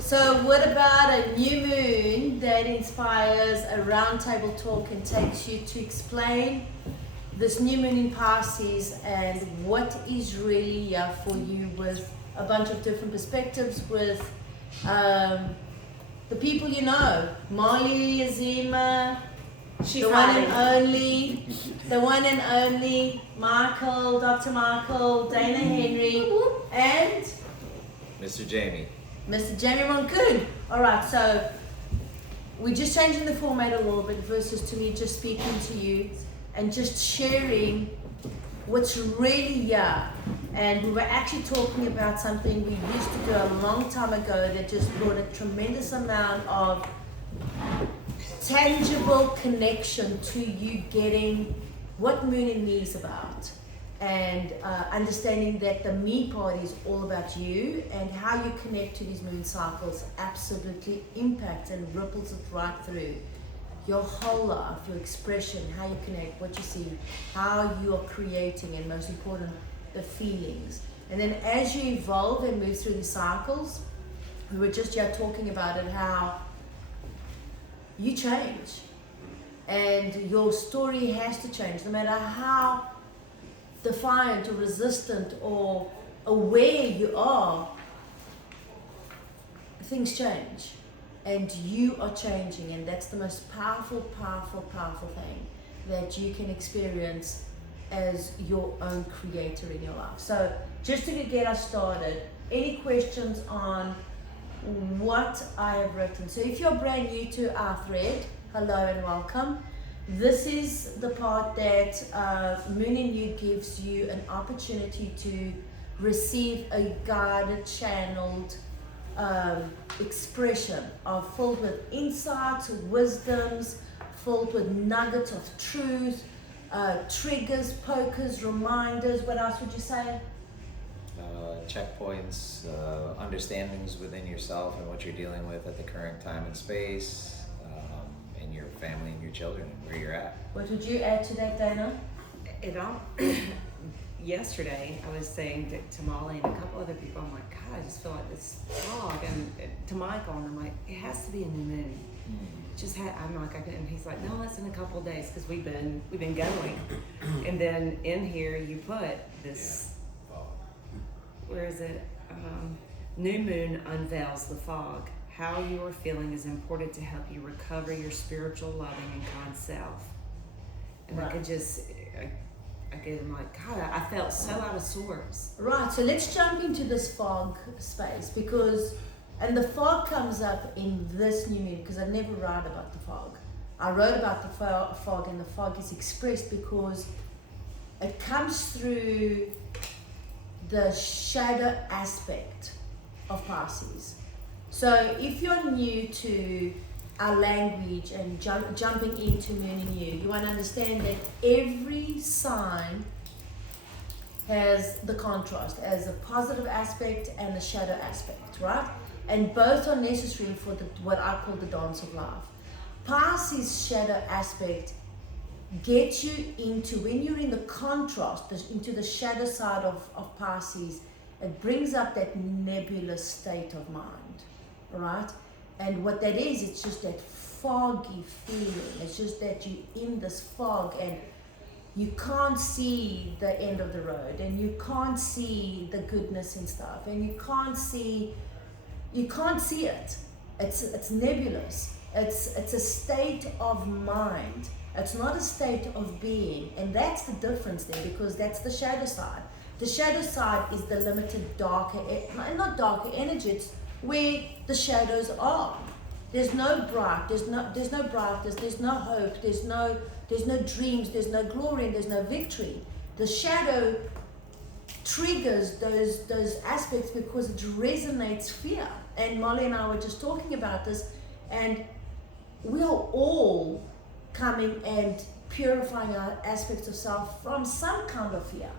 So what about a new moon that inspires a roundtable talk and takes you to explain this new moon in Pisces and what is really here for you, with a bunch of different perspectives, with the people you know, Molly, Azima, She's the one hiding. the one and only Michael, Dr. Michael, Dana Henry, and Mr. Jamie. Mr. Jamie Moncoon. All right, so we're just changing the format a little bit versus to me just speaking to you and just sharing what's really here. And we were actually talking about something we used to do a long time ago that just brought a tremendous amount of tangible connection to you getting what Moon in Me is about, and understanding that the me part is all about you, and how you connect to these moon cycles absolutely impacts and ripples it right through your whole life, your expression, how you connect, what you see, how you are creating, and most important, the feelings. And then as you evolve and move through the cycles, we were just here talking about it, how you change and your story has to change, no matter how defiant or resistant or aware you are. Things change and you are changing, and that's the most powerful thing that you can experience as your own creator in your life. So just to get us started, any questions on what I have written? So if you're brand new to our thread, hello and welcome. This is the part that Moon in You gives you an opportunity to receive a guided, channeled expression of filled with insights, wisdoms, filled with nuggets of truth, triggers, pokers, reminders. What else would you say? Checkpoints, understandings within yourself and what you're dealing with at the current time and space, and your family and your children and where you're at. What would you add to that, Dana? It all. Yesterday, I was saying to Molly and a couple other people, I'm like, God, I just feel like this fog. And to Michael, and I'm like, it has to be a new moon. I'm like, and he's like, no, it's in a couple of days because we've been going. And then in here, you put this. Where is it? New moon unveils the fog. How you are feeling is important to help you recover your spiritual, loving, and kind self. And right. I get like, God, I felt so out of sorts. Right, so let's jump into this fog space, and the fog comes up in this new moon, because I never write about the fog. I wrote about the fog, and the fog is expressed because it comes through the shadow aspect of Pisces. So if you're new to our language and jumping into Moon in You, you want to understand that every sign has the contrast, as a positive aspect and a shadow aspect, right? And both are necessary for what I call the dance of life. Pisces' shadow aspect gets you into, when you're in the contrast, into the shadow side of Pisces, it brings up that nebulous state of mind, right? And what that is, it's just that foggy feeling. It's just that you're in this fog and you can't see the end of the road, and you can't see the goodness and stuff, and you can't see it. It's nebulous. It's a state of mind. It's not a state of being, and that's the difference there, because that's the shadow side. The shadow side is the limited, darker, not darker energy. It's where the shadows are. There's no bright. There's no brightness. There's no hope. There's no dreams. There's no glory, and there's no victory. The shadow triggers those aspects because it resonates fear. And Molly and I were just talking about this, and we are all coming and purifying our aspects of self from some kind of fear.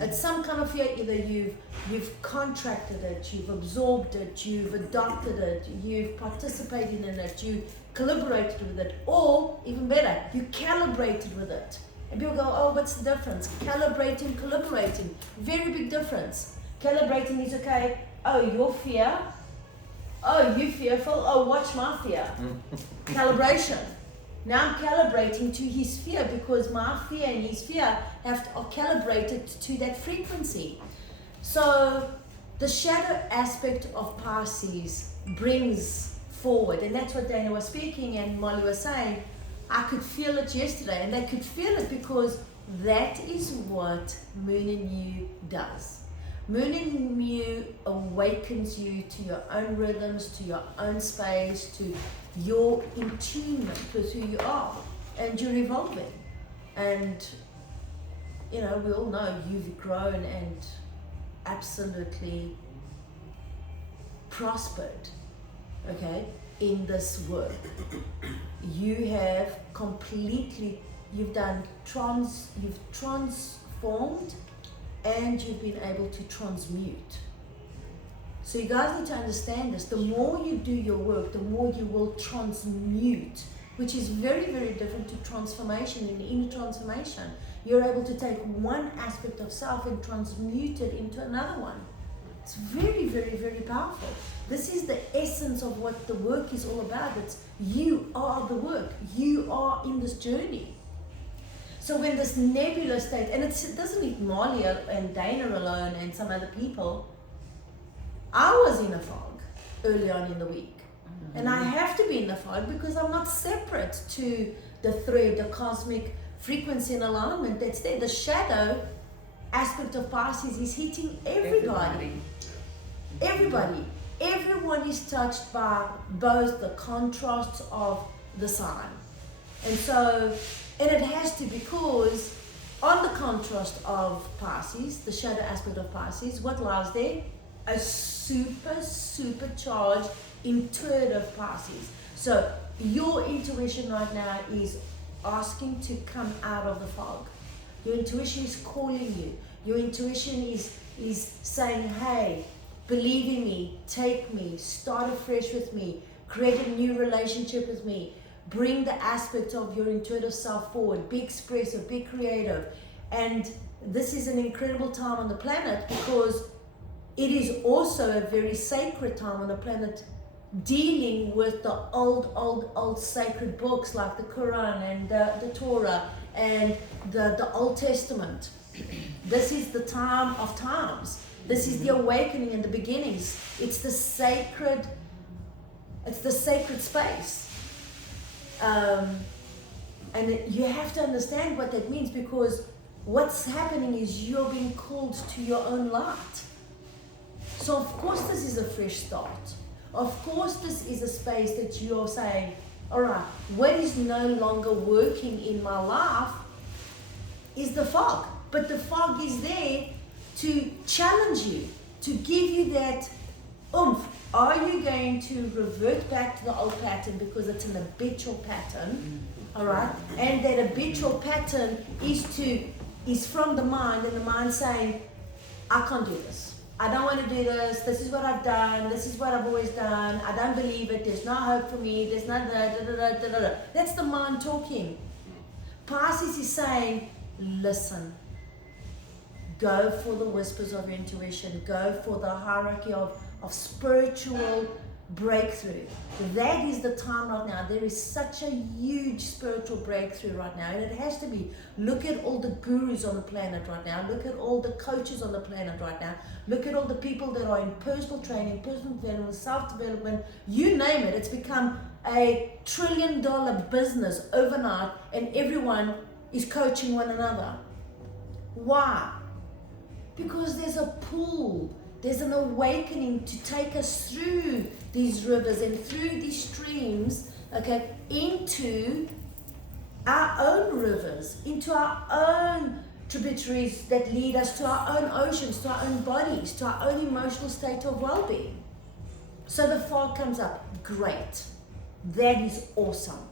It's some kind of fear. Either you've contracted it, you've absorbed it, you've adopted it, you've participated in it, you collaborated with it, or even better, you calibrated with it. And people go, oh, what's the difference? Calibrating, collaborating, very big difference. Calibrating is okay. Oh, your fear Oh, you fearful? Oh, watch my fear. Calibration. Now I'm calibrating to his fear because my fear and his fear are calibrated to that frequency. So the shadow aspect of Pisces brings forward, and that's what Dana was speaking and Molly was saying. I could feel it yesterday, and they could feel it because that is what Moon in You does. Moon in You awakens you to your own rhythms, to your own space, to your attunement with who you are, and you're evolving. And we all know you've grown and absolutely prospered, okay, in this work. You have you've transformed, and you've been able to transmute. So you guys need to understand this. The more you do your work, the more you will transmute, which is very, very different to transformation. In inner transformation, you're able to take one aspect of self and transmute it into another one. It's very, very, very powerful. This is the essence of what the work is all about. It's you are the work. You are in this journey. So when this nebula state, and it doesn't need Molly and Dana alone and some other people, I was in a fog early on in the week. Mm-hmm. And I have to be in the fog because I'm not separate to the thread, the cosmic frequency and alignment that's there. The shadow aspect of Pisces is hitting everybody. Everybody. Everyone is touched by both the contrasts of the sign. And it has to, because on the contrast of Pisces, the shadow aspect of Pisces, what lies there? A supercharged intuitive Pisces. So your intuition right now is asking to come out of the fog. Your intuition is calling you. Your intuition is saying, hey, believe in me, take me, start afresh with me, create a new relationship with me. Bring the aspect of your intuitive self forward. Be expressive, be creative. And this is an incredible time on the planet because it is also a very sacred time on the planet, dealing with the old sacred books like the Quran and the Torah and the Old Testament. This is the time of times. This is the awakening and the beginnings. It's the sacred space. And you have to understand what that means, because what's happening is you're being called to your own light. So of course this is a fresh start. Of course this is a space that you're saying, all right, what is no longer working in my life is the fog. But the fog is there to challenge you, to give you that oomph. Are you going to revert back to the old pattern because it's an habitual pattern, all right? And that habitual pattern is from the mind, and the mind saying, I can't do this. I don't want to do this. This is what I've done. This is what I've always done. I don't believe it. There's no hope for me. There's no da. That's the mind talking. Pisces is saying, listen. Go for the whispers of your intuition. Go for the hierarchy of spiritual breakthrough. That is the time right now. There is such a huge spiritual breakthrough right now, and it has to be. Look at all the gurus on the planet right now. Look at all the coaches on the planet right now. Look at all the people that are in personal training, personal development, self-development, you name it. It's become a $1 trillion business overnight, and everyone is coaching one another. Why? Because there's a pull. There's an awakening to take us through these rivers and through these streams, okay, into our own rivers, into our own tributaries that lead us to our own oceans, to our own bodies, to our own emotional state of well-being. So the fog comes up, great. That is awesome,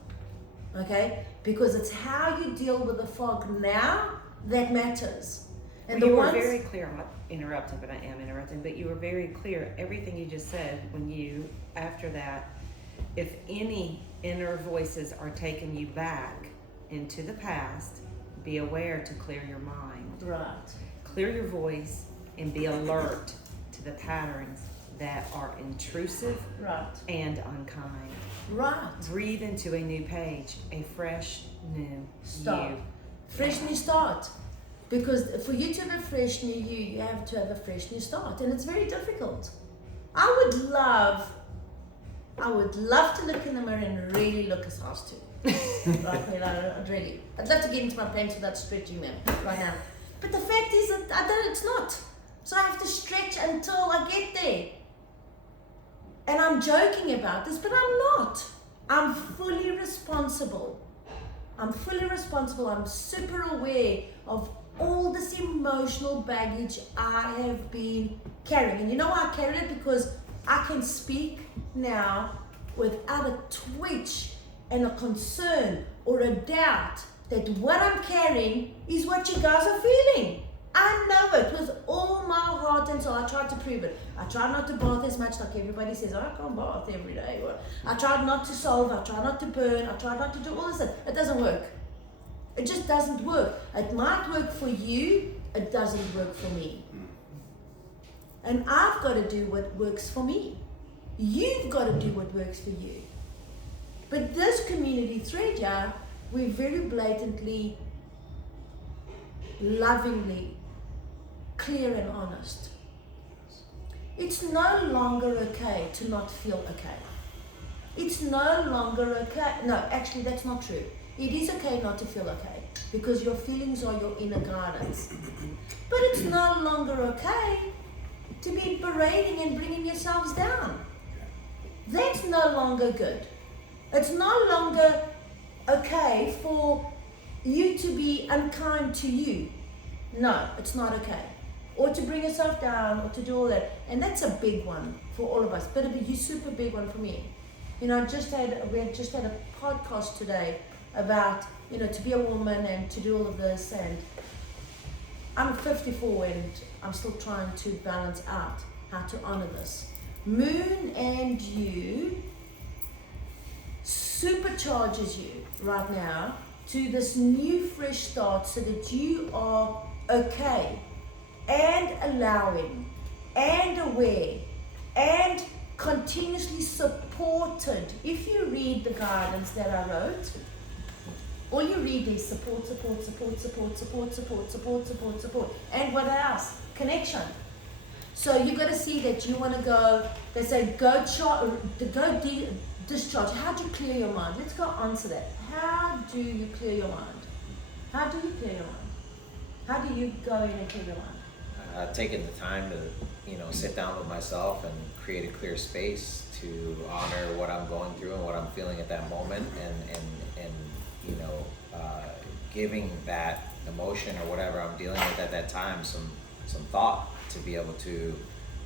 okay? Because it's how you deal with the fog now that matters. And you were very clear. I'm not interrupting, but I am interrupting. But you were very clear. Everything you just said, when you, after that, if any inner voices are taking you back into the past, be aware to clear your mind. Right. Clear your voice and be alert to the patterns that are intrusive Right. and unkind. Right. Breathe into a new page, a fresh new Start. you. Fresh new start. Because for you to have a fresh new you have to have a fresh new start. And it's very difficult. I would love to look in the mirror and really look as I to. Right, I'd love to get into my pants without stretching them right now. But the fact is that it's not. So I have to stretch until I get there. And I'm joking about this, but I'm not. I'm fully responsible. I'm super aware of all this emotional baggage I have been carrying. And you know why I carry it? Because I can speak now without a twitch and a concern or a doubt that what I'm carrying is what you guys are feeling. I know it with all my heart and soul. I tried to prove it. I tried not to bath as much, like everybody says, I can't bath every day. I tried not to solve, I tried not to burn, I tried not to do all this stuff. It doesn't work. It just doesn't work. It might work for you, it doesn't work for me. And I've got to do what works for me. You've got to do what works for you. But this community thread, yeah, we're very blatantly, lovingly, clear and honest. It's no longer okay to not feel okay. It's no longer okay. No, actually, that's not true. It is okay not to feel okay because your feelings are your inner guidance. But it's no longer okay to be berating and bringing yourselves down. That's no longer good. It's no longer okay for you to be unkind to you. No, it's not okay. Or to bring yourself down or to do all that. And that's a big one for all of us, but a super big one for me. You know, we had just had a podcast today about, you know, to be a woman and to do all of this, and I'm 54 and I'm still trying to balance out how to honor this. Moon and you supercharges you right now to this new fresh start so that you are okay and allowing and aware and continuously supported. If you read the guidance that I wrote, all you read is support. And what else? Connection. So you got to see that you want to go, they say discharge. How do you clear your mind? Let's go answer that. How do you clear your mind? How do you clear your mind? How do you go in and clear your mind? Taking the time to, you know, sit down with myself and create a clear space to honor what I'm going through and what I'm feeling at that moment, and you know, giving that emotion or whatever I'm dealing with at that time some thought to be able to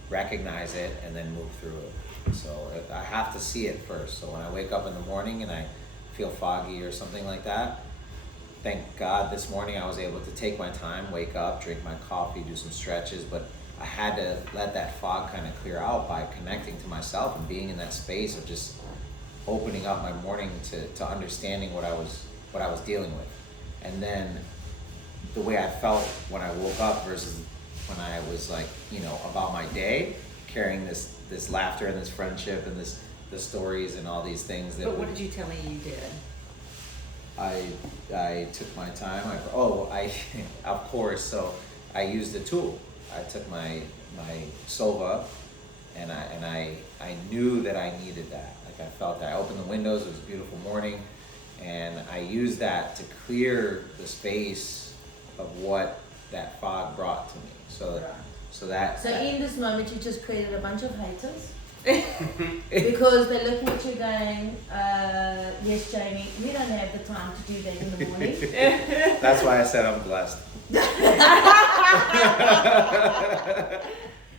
recognize it and then move through it. So I have to see it first. So when I wake up in the morning and I feel foggy or something like that, thank God this morning I was able to take my time, wake up, drink my coffee, do some stretches, but I had to let that fog kind of clear out by connecting to myself and being in that space of just opening up my morning to understanding what I was dealing with. And then the way I felt when I woke up versus when I was like, you know, about my day, carrying this laughter and this friendship and the stories and all these things that. But what did you tell me you did? I took my time. Of course. So I used the tool. I took my Sova, and I knew that I needed that. Like I felt that. I opened the windows. It was a beautiful morning, and I used that to clear the space of what that fog brought to me. So in this moment, you just created a bunch of haters. Because they're looking at you going, yes, Jamie, we don't have the time to do that in the morning. That's why I said I'm blessed.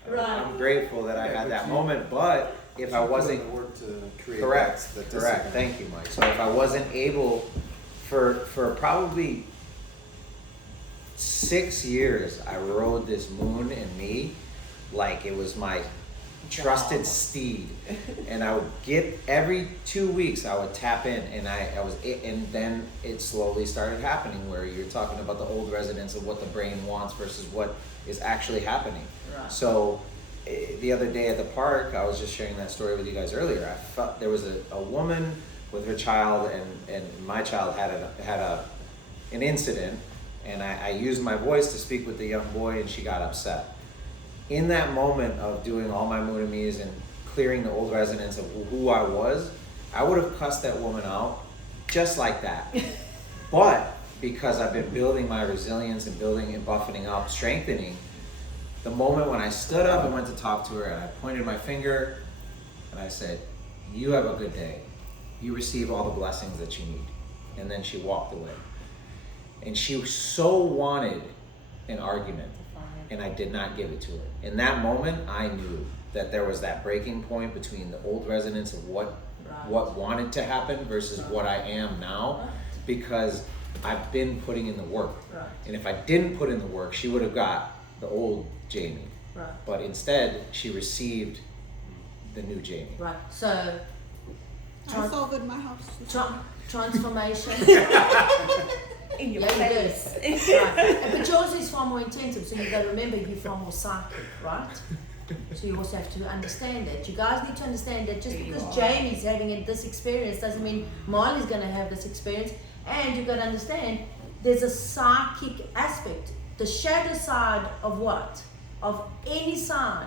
Right. I'm grateful that I had that moment, but if I wasn't work to create correct, that thank you, Mike. So if I wasn't able, for probably 6 years, I rode this moon in me like it was my trusted steed, and I would get every 2 weeks I would tap in, and and then it slowly started happening where you're talking about the old resonance of what the brain wants versus what is actually happening. Right. So the other day at the park, I was just sharing that story with you guys earlier. I felt there was a woman with her child, and my child had an incident, and I used my voice to speak with the young boy, and she got upset. In that moment of doing all my munamis and clearing the old resonance of who I was, I would have cussed that woman out just like that. But because I've been building my resilience and building and buffeting up, strengthening, the moment when I stood up and went to talk to her and I pointed my finger and I said, "You have a good day. You receive all the blessings that you need." And then she walked away. And she so wanted an argument, and I did not give it to her. In that moment, I knew that there was that breaking point between the old resonance of what wanted to happen versus what I am now, because I've been putting in the work. And if I didn't put in the work, she would have got the old Jamie. But instead, she received the new Jamie. So, I saw good in my house. transformation. In your Yeah, you face. do. Right. But yours is far more intensive, so you've got to remember you're far more psychic, right? So you also have to understand that. You guys need to understand that just because Jamie's having this experience doesn't mean Marley's going to have this experience. And you've got to understand there's a psychic aspect. The shadow side of what? Of any sign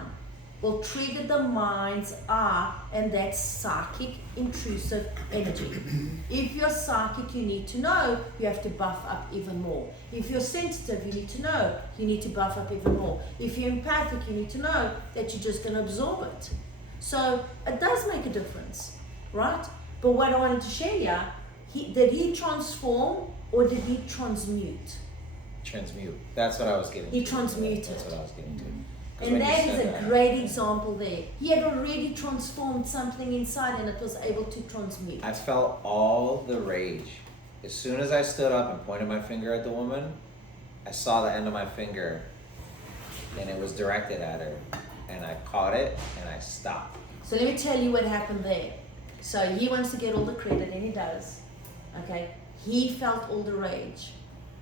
will trigger the mind's eye, and that's psychic intrusive energy. If you're psychic, you need to know you have to buff up even more. If you're sensitive, you need to know you need to buff up even more. If you're empathic, you need to know that you're just going to absorb it. So it does make a difference, right? But what I wanted to share here, did he transform or did he transmute? Transmute. That's what I was getting to. He transmuted. That's what I was getting to. And that is a great example there. He had already transformed something inside and it was able to transmute. I felt all the rage. As soon as I stood up and pointed my finger at the woman, I saw the end of my finger and it was directed at her. And I caught it and I stopped. So let me tell you what happened there. So he wants to get all the credit, and he does. Okay? He felt all the rage.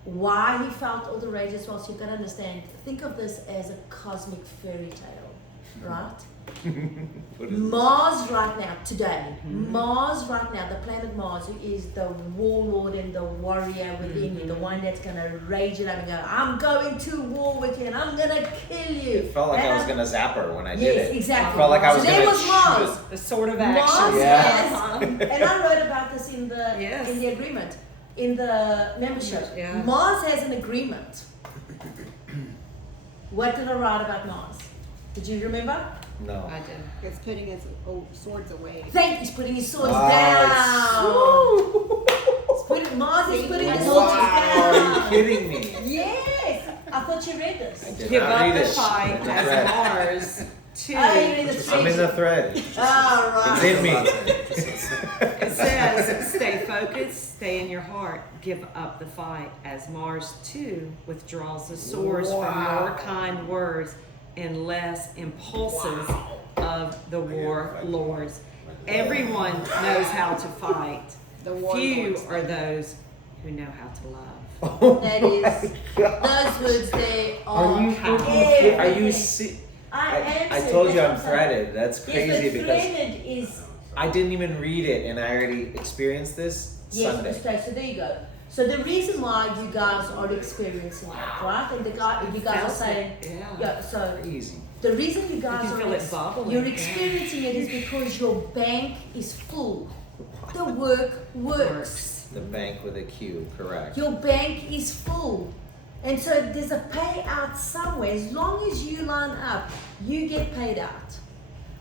Why he felt all the rage as well, so you've got to understand, think of this as a cosmic fairy tale, right? Mars right now, today, Mars right now, the planet Mars, who is the warlord and the warrior within you, the one that's going to rage it up and go, "I'm going to war with you and I'm going to kill you." It felt like I was going to zap her when I did Yes, it. exactly. It felt like I was So there going was to Mars. The sort of Mars action. has, and I wrote about this in the Yes. in the agreement, in the membership. Yeah. Mars has an agreement. What did I write about Mars? Did you remember? No. I did. It's putting his swords away. He's putting his swords Wow, down. Mars is putting his swords Wow, down. are you kidding me? Yes, I thought you read this. I did Give not up read the it. fight The as thread. Mars to. Oh, you're in the I'm in the thread. All right. It's in me. It says, "Stay focused, stay in your heart, give up the fight," as Mars too withdraws the swords from your kind words and less impulses of the warlords. Everyone knows how to fight. The Few warlords. are those who know how to love. That is, those words there are. Are you see? I answered. I told you that's I'm what threaded. That's saying. crazy Yes, but because threaded is. I didn't even read it and I already experienced this Sunday. Yes, so there you go. So the reason why you guys are experiencing it, right? And you guys are saying, yeah. So Crazy. the reason you guys You can feel it bubbling. you're experiencing it is because your bank is full. The work works. The bank with a Q, correct. Your bank is full. And so there's a payout somewhere. As long as you line up, you get paid out.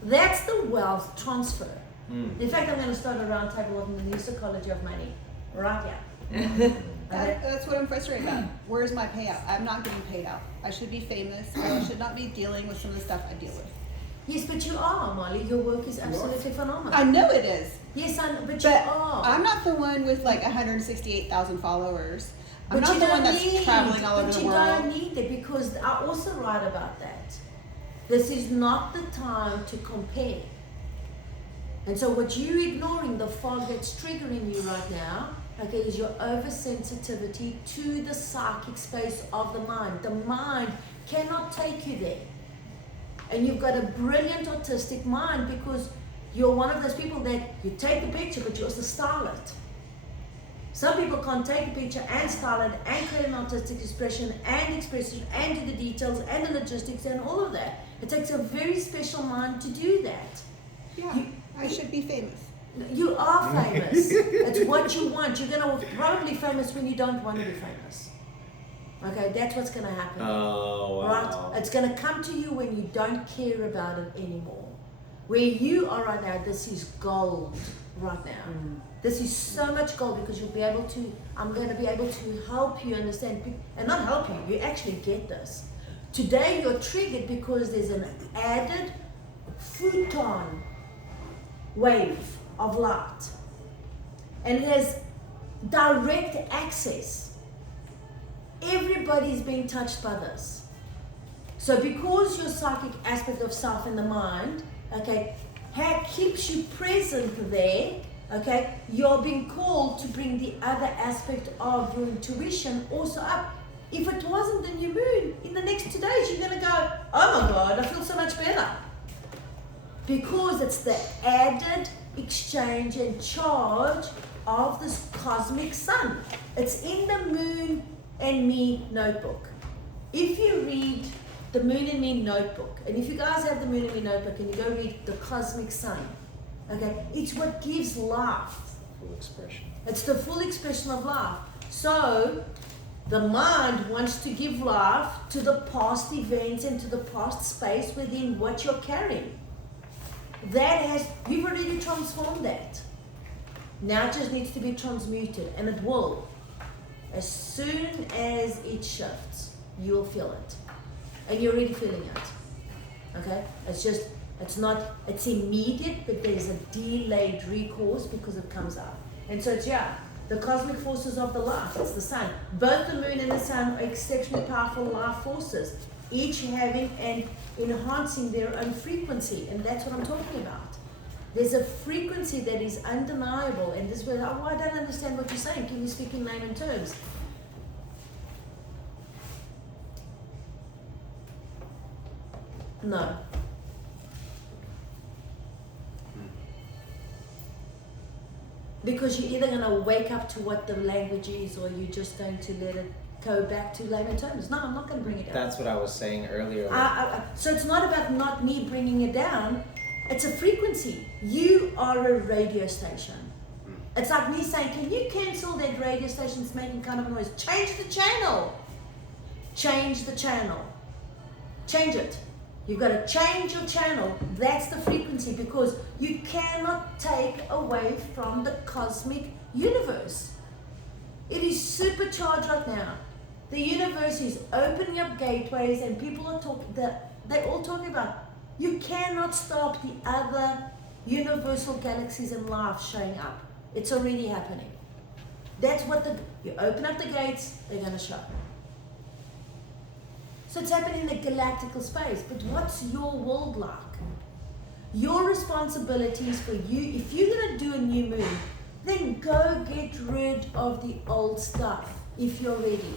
That's the wealth transfer. In fact, I'm going to start a round table on the new psychology of money. Right here. That's what I'm frustrated about. Where's my payout? I'm not getting paid out. I should be famous. I should not be dealing with some of the stuff I deal with. Yes, but you are, Molly. Your work is absolutely phenomenal. I know it is. Yes, but you But are. I'm not the one with like 168,000 followers. I'm But not you the one don't that's need- traveling all over But the you world. don't need it because I also write about that. This is not the time to compare. And so what you're ignoring, the fog that's triggering you right now, okay, is your oversensitivity to the psychic space of the mind. The mind cannot take you there. And you've got a brilliant artistic mind because you're one of those people that you take the picture, but you also style it. Some people can't take a picture and style it and create an artistic expression and do the details and the logistics and all of that. It takes a very special mind to do that. Yeah, I should be famous. You are famous. It's what you want. You're going to probably be famous when you don't want to be famous. Okay, that's what's going to happen. Oh, wow. Right? It's going to come to you when you don't care about it anymore. Where you are right now, this is gold right now. This is so much gold because you'll be able to, I'm going to be able to help you understand, and not help you, you actually get this. Today you're triggered because there's an added photon wave of light. And it has direct access. Everybody's being touched by this. So because your psychic aspect of self in the mind, okay, keeps you present there, okay, you're being called to bring the other aspect of your intuition also up. If it wasn't the new moon, in the next 2 days, you're going to go, oh my God, I feel so much better. Because it's the added exchange and charge of this cosmic sun. It's in the Moon and Me notebook. If you read the Moon and Me notebook, and if you guys have the Moon and Me notebook and you go read the cosmic sun, okay, it's what gives life. Full expression. It's the full expression of life. So the mind wants to give life to the past events and to the past space within what you're carrying. You've already transformed that. Now it just needs to be transmuted, and it will. As soon as it shifts, you'll feel it. And you're already feeling it. Okay? It's immediate, but there's a delayed recourse because it comes out. And so it's, the cosmic forces of the life, it's the sun. Both the moon and the sun are exceptionally powerful life forces, each having and enhancing their own frequency. And that's what I'm talking about. There's a frequency that is undeniable. And this is where, I don't understand what you're saying. Can you speak in layman terms? No. Because you're either going to wake up to what the language is, or you're just going to let it go back to layman terms. No, I'm not going to bring it down. That's what I was saying earlier. So it's not about not me bringing it down. It's a frequency. You are a radio station. It's like me saying, can you cancel that radio station that's making kind of a noise? Change the channel. Change the channel. Change it. You've got to change your channel. That's the frequency, because you cannot take away from the cosmic universe. It is supercharged right now. The universe is opening up gateways, and people are they're all talking about, you cannot stop the other universal galaxies and life showing up. It's already happening. That's what you open up the gates, they're going to show. So it's happening in the galactical space. But what's your world like? Your responsibilities for you, if you're going to do a new moon, then go get rid of the old stuff if you're ready.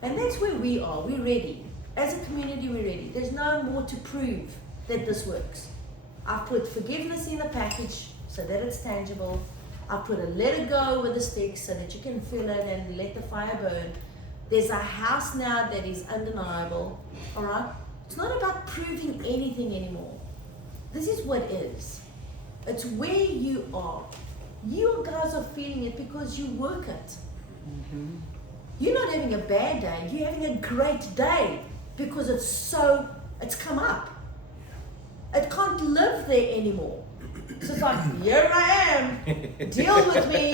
And that's where we are. We're ready. As a community, we're ready. There's no more to prove that this works. I've put forgiveness in the package so that it's tangible. I've put a let it go with the stick so that you can feel it and let the fire burn. There's a house now that is undeniable, all right? It's not about proving anything anymore. This is what is. It's where you are. You guys are feeling it because you work it. Mm-hmm. You're not having a bad day. You're having a great day because it's come up. It can't live there anymore. So it's like, here I am. Deal with me.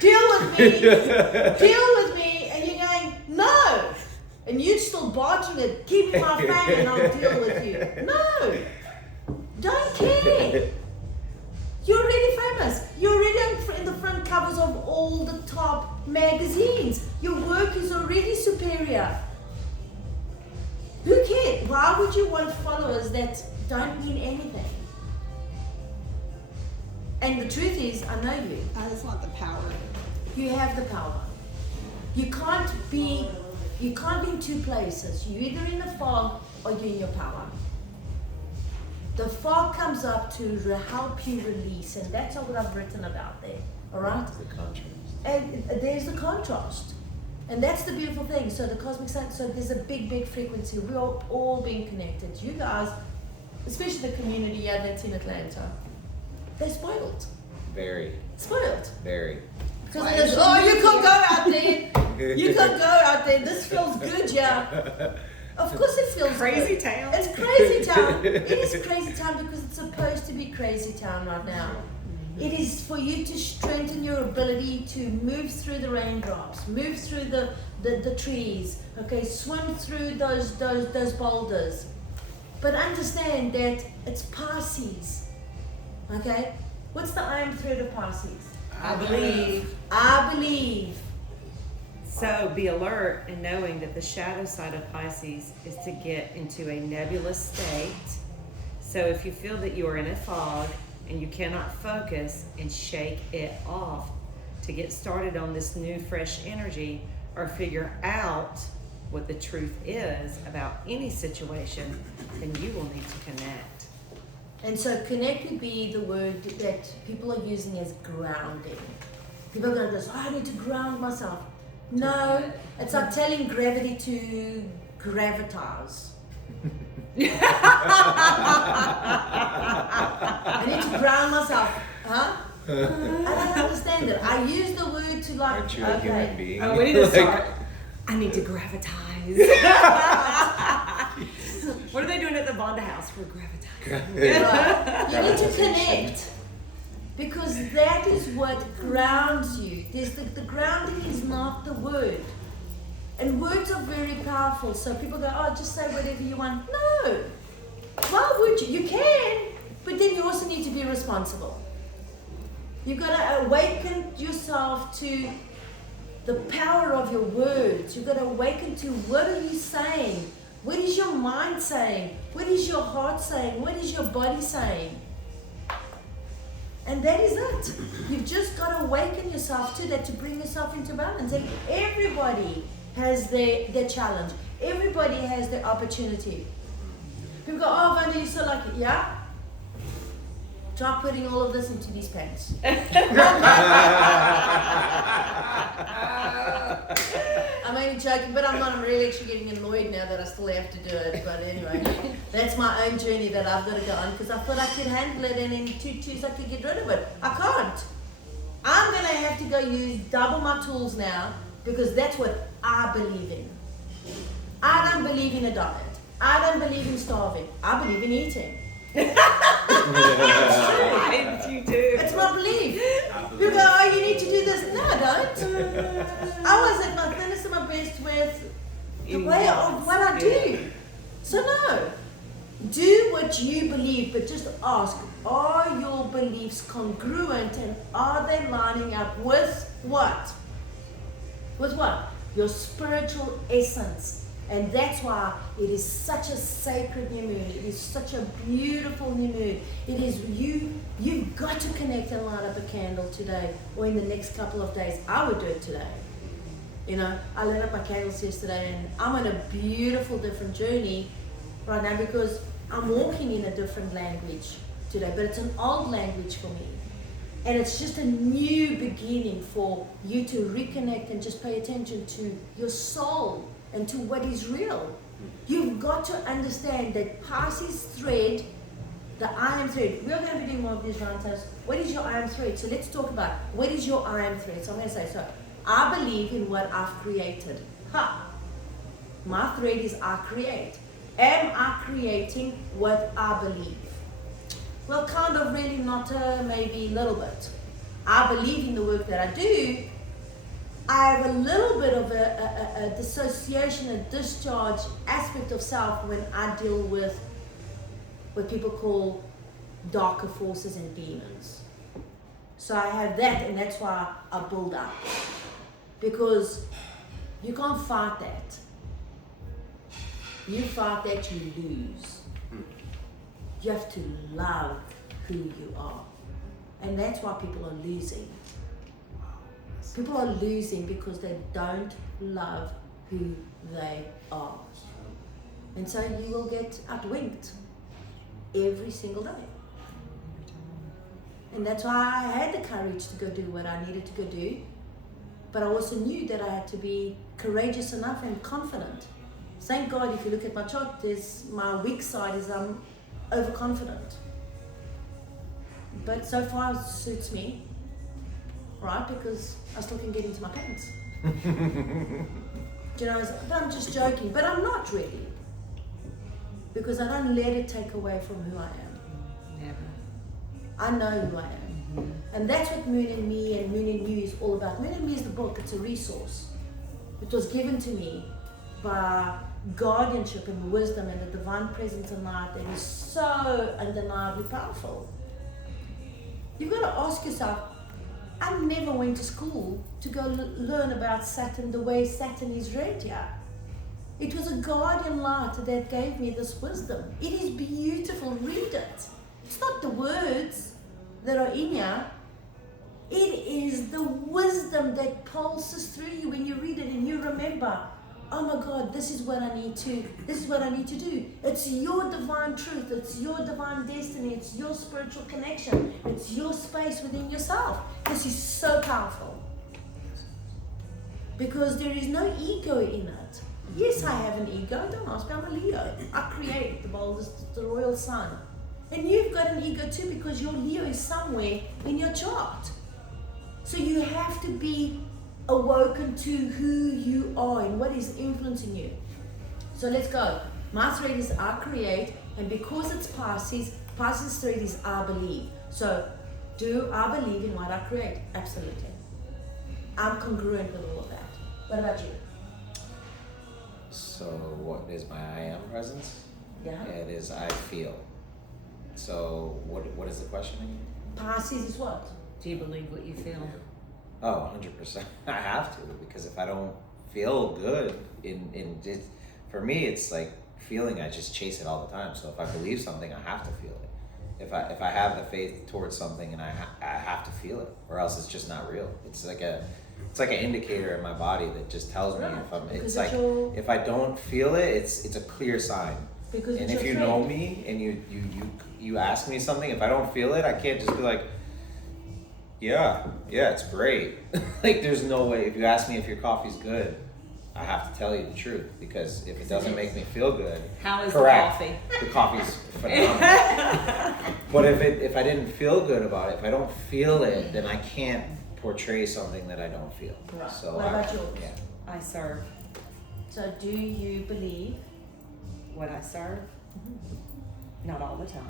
Deal with me. Deal with me. And you're going, no. And you're still barging it. Give me my fan and I'll deal with you. No. Don't care. You're already famous. You're already in the front covers of all the top magazines. Your work is already superior. Who cares? Why would you want followers that don't mean anything? And the truth is, I know you. I just want the power. You have the power. You can't be in two places. You're either in the fog are you in your power? The fog comes up to help you release, and that's what I've written about there. All right? The contrast. And there's the contrast. And that's the beautiful thing. So the cosmic sun, so there's a big, big frequency. We are all being connected. You guys, especially the community that's in Atlanta, they're spoiled. Very. Spoiled. Very. Because it is, you can't go out there. You can't go out there. This feels good, yeah. Of course it feels Crazy good. town. It's crazy town. It is crazy town because it's supposed to be crazy town right now. It is for you to strengthen your ability to move through the raindrops, move through the trees, okay, swim through those boulders. But understand that it's Pisces, okay? What's the I am thread of Pisces? I believe. I believe. So be alert in knowing that the shadow side of Pisces is to get into a nebulous state. So if you feel that you are in a fog and you cannot focus and shake it off to get started on this new fresh energy or figure out what the truth is about any situation, then you will need to connect. And so connect would be the word that people are using as grounding. People are going to go, I need to ground myself. No, it's like telling gravity to gravitize. I need to ground myself. Huh? I don't understand it. I use the word to like, Aren't you a human being? Oh, we need to start. I need to gravitize. What are they doing at the VANDA house? We're gravitizing. Right. You need to connect. Because that is what grounds you. The grounding is not the word. And words are very powerful. So people go, oh, just say whatever you want. No. Why would you? You can, but then you also need to be responsible. You've got to awaken yourself to the power of your words. You've got to awaken to what are you saying? What is your mind saying? What is your heart saying? What is your body saying? And that is it. You've just got to awaken yourself to that, to bring yourself into balance. And everybody has their challenge. Everybody has their opportunity. People go, oh, Vanda, you're so lucky. Yeah? Try putting all of this into these pants. I'm only joking, but I'm not. I'm really actually getting annoyed now that I still have to do it. But anyway, that's my own journey that I've got to go on because I thought I could handle it and in 2 2s I could get rid of it. I can't. I'm going to have to go use double my tools now because that's what I believe in. I don't believe in a diet. I don't believe in starving. I believe in eating. I do too. It's my belief. You go, oh, you need to do this. No, I don't. I was at my thinnest and my best with the way of what I do. So no. Do what you believe, but just ask, are your beliefs congruent and are they lining up with what? With what? Your spiritual essence. And that's why it is such a sacred new moon. It is such a beautiful new moon. It is you've got to connect and light up a candle today or in the next couple of days. I would do it today. You know, I lit up my candles yesterday and I'm on a beautiful different journey right now because I'm walking in a different language today, but it's an old language for me. And it's just a new beginning for you to reconnect and just pay attention to your soul and to what is real. You've got to understand that Pisces thread, the I am thread, we're going to be doing more of these roundtables. What is your I am thread? So let's talk about what is your I am thread. So I'm going to say, so I believe in what I've created. My thread is I create. Am I creating what I believe? Well, kind of, really not, maybe a little bit. I believe in the work that I do. I have a little bit of a dissociation, a discharge aspect of self when I deal with what people call darker forces and demons. So I have that, and that's why I build up. Because you can't fight that. You fight that, you lose. You have to love who you are. And that's why people are losing. People are losing because they don't love who they are. And so you will get outwinked every single day. And that's why I had the courage to go do what I needed to go do. But I also knew that I had to be courageous enough and confident. Thank God, if you look at my chart, my weak side is I'm overconfident. But so far it suits me, right? Because I still can get into my pants. You know, but I'm just joking. But I'm not really. Because I don't let it take away from who I am. Never. I know who I am. And that's what Moon and Me and Moon and You is all about. Moon and Me is the book, it's a resource. It was given to me by guardianship and wisdom and the divine presence in life that is so undeniably powerful. You've got to ask yourself, I never went to school to go learn about Saturn the way Saturn is read here. It was a guardian light that gave me this wisdom. It is beautiful, read it. It's not the words that are in here. It is the wisdom that pulses through you when you read it and you remember, oh my God, this is what I need to do. It's your divine truth, it's your divine destiny, it's your spiritual connection, it's your space within yourself. This is so powerful. Because there is no ego in it. Yes, I have an ego, don't ask me, I'm a Leo. I create the boldest, the royal sun. And you've got an ego too because your Leo is somewhere in your chart. So you have to be awoken to who you are and what is influencing you. So let's go. My thread is I create, and because it's Pisces, Pisces thread is I believe. So do I believe in what I create? Absolutely. I'm congruent with all of that. What about you? So what is my I am presence? Yeah. It is I feel. So what is the question again? Pisces is what? Do you believe what you feel? Oh, 100%. I have to, because if I don't feel good in it, for me, it's like feeling, I just chase it all the time. So if I believe something, I have to feel it. If I have the faith towards something, and I have to feel it, or else it's just not real. It's like an indicator in my body that just tells me if I'm. It's like if I don't feel it, it's a clear sign. Because and if you know me and you ask me something, if I don't feel it, I can't just be like, yeah, it's great. Like there's no way. If you ask me if your coffee's good, I have to tell you the truth, because if it doesn't make me feel good, how is correct, the coffee? The coffee's phenomenal. But if I didn't feel good about it, if I don't feel it, then I can't portray something that I don't feel. Right. So what about yours? Yeah. I serve So do you believe? what I serve. Not all the time,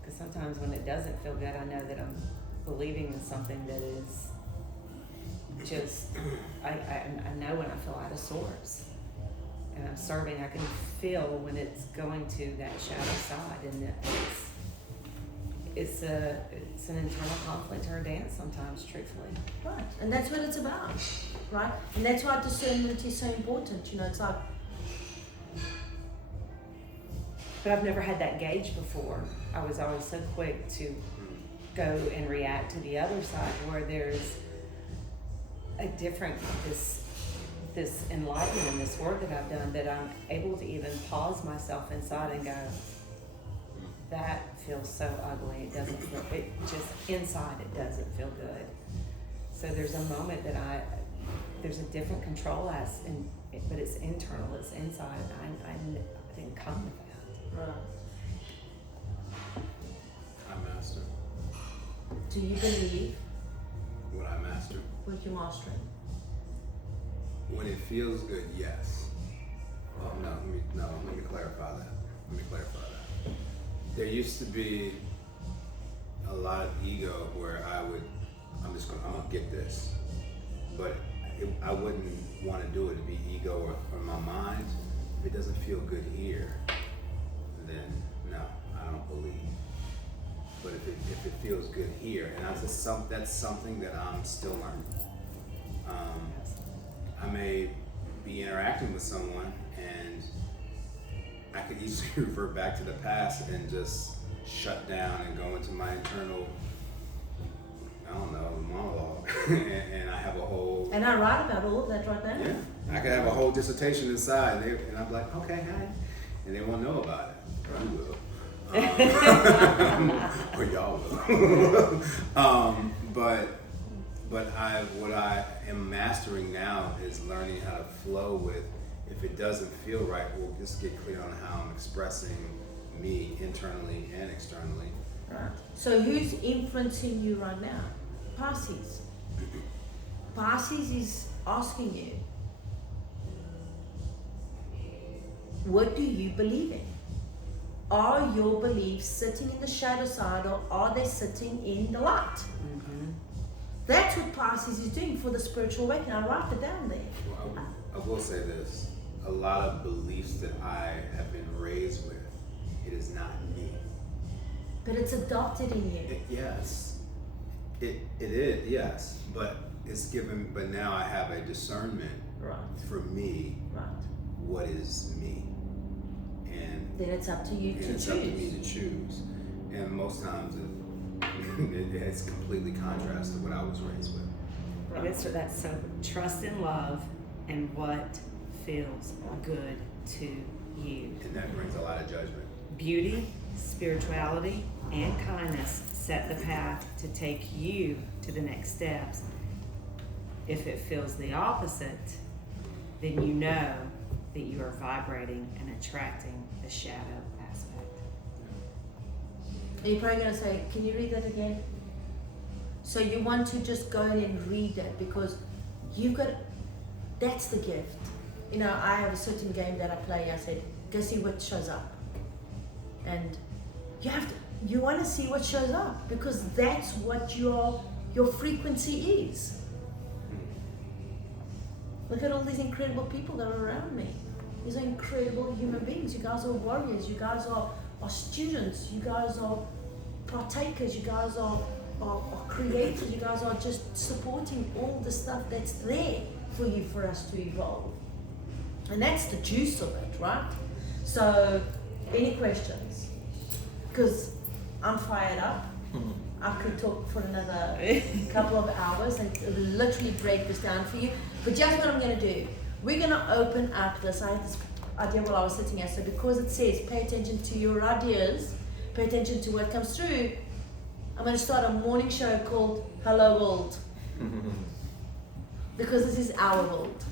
because sometimes when it doesn't feel good, I know that I'm believing in something that is just, I know when I feel out of sorts and I'm serving, I can feel when it's going to that shadow side, and that it's an internal conflict or a dance sometimes, truthfully. Right, and that's what it's about, right? And that's why discernment is so important. You know, it's like, But I've never had that gauge before. I was always so quick to go and react to the other side, where there's a different, this enlightenment in this work that I've done, that I'm able to even pause myself inside and go, that feels so ugly. It doesn't feel, it just inside it doesn't feel good. So there's a moment that there's a different control but it's internal, it's inside. I didn't come with that. right. I master Do you believe what I master. what you're mastering? When it feels good, yes. Well, let me clarify that. There used to be a lot of ego where I'm gonna get this, but I wouldn't want to do it to be ego or my mind. If it doesn't feel good here, then no, I don't believe. But if it feels good here, and that's something that I'm still learning. I may be interacting with someone and I could easily revert back to the past and just shut down and go into my internal, I don't know, monologue. and I have a whole... And I write about all of that right now. Yeah, I could have a whole dissertation inside and I'm like, okay, hi. and they won't know about it. You will. Or y'all will. But what I am mastering now is learning how to flow with, if it doesn't feel right, we'll just get clear on how I'm expressing me internally and externally. Right. So who's influencing you right now? Pisces. Pisces is asking you, what do you believe in? Are your beliefs sitting in the shadow side, or are they sitting in the light? Mm-hmm. That's what Pisces is doing for the spiritual awakening. I write it down there. Well, I will say this. A lot of beliefs that I have been raised with, it is not me. But it's adopted in you. Yes. It is, yes. But it's given, but now I have a discernment Right. for me, Right. what is me. And Then it's up to you to it's choose. up to me to choose. And most times it's completely contrast to what I was raised with. And it's that's so trust and love and what feels good to you. And that brings a lot of judgment. Beauty, spirituality, and kindness set the path to take you to the next steps. If it feels the opposite, then you know that you are vibrating and attracting the shadow aspect. And you're probably going to say, can you read that again? So you want to just go in and read that, because you've got, that's the gift. You know, I have a certain game that I play. I said, go see what shows up. And you want to see what shows up, because that's what your frequency is. Look at all these incredible people that are around me. These are incredible human beings. You guys are warriors. You guys are students. You guys are partakers. You guys are creators. You guys are just supporting all the stuff that's there for you, for us to evolve. And that's the juice of it, right? So, any questions? Because I'm fired up. I could talk for another couple of hours and literally break this down for you. But just what I'm going to do, we're going to open up this. I had this idea while I was sitting here. So because it says pay attention to your ideas, pay attention to what comes through, I'm going to start a morning show called Hello World. Because this is our world.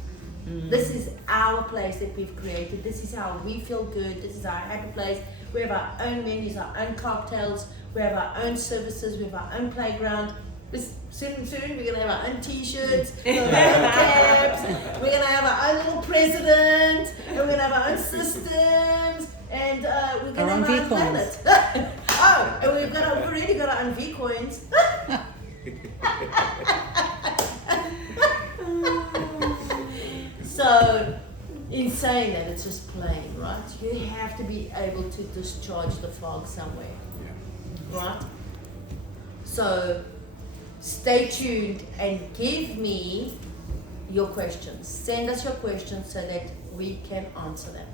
This is our place that we've created. This is how we feel good. This is our happy place. We have our own menus, our own cocktails. We have our own services. We have our own playground. Soon we're going to have our own t-shirts, we're going to have our own caps, we're going to have our own little president, and we're going to have our own systems, and we're going to have our own planet. Oh, and we've already got our own V-coins. So, in saying that, it's just plain, right? You have to be able to discharge the fog somewhere, right? So, stay tuned and give me your questions. Send us your questions so that we can answer them.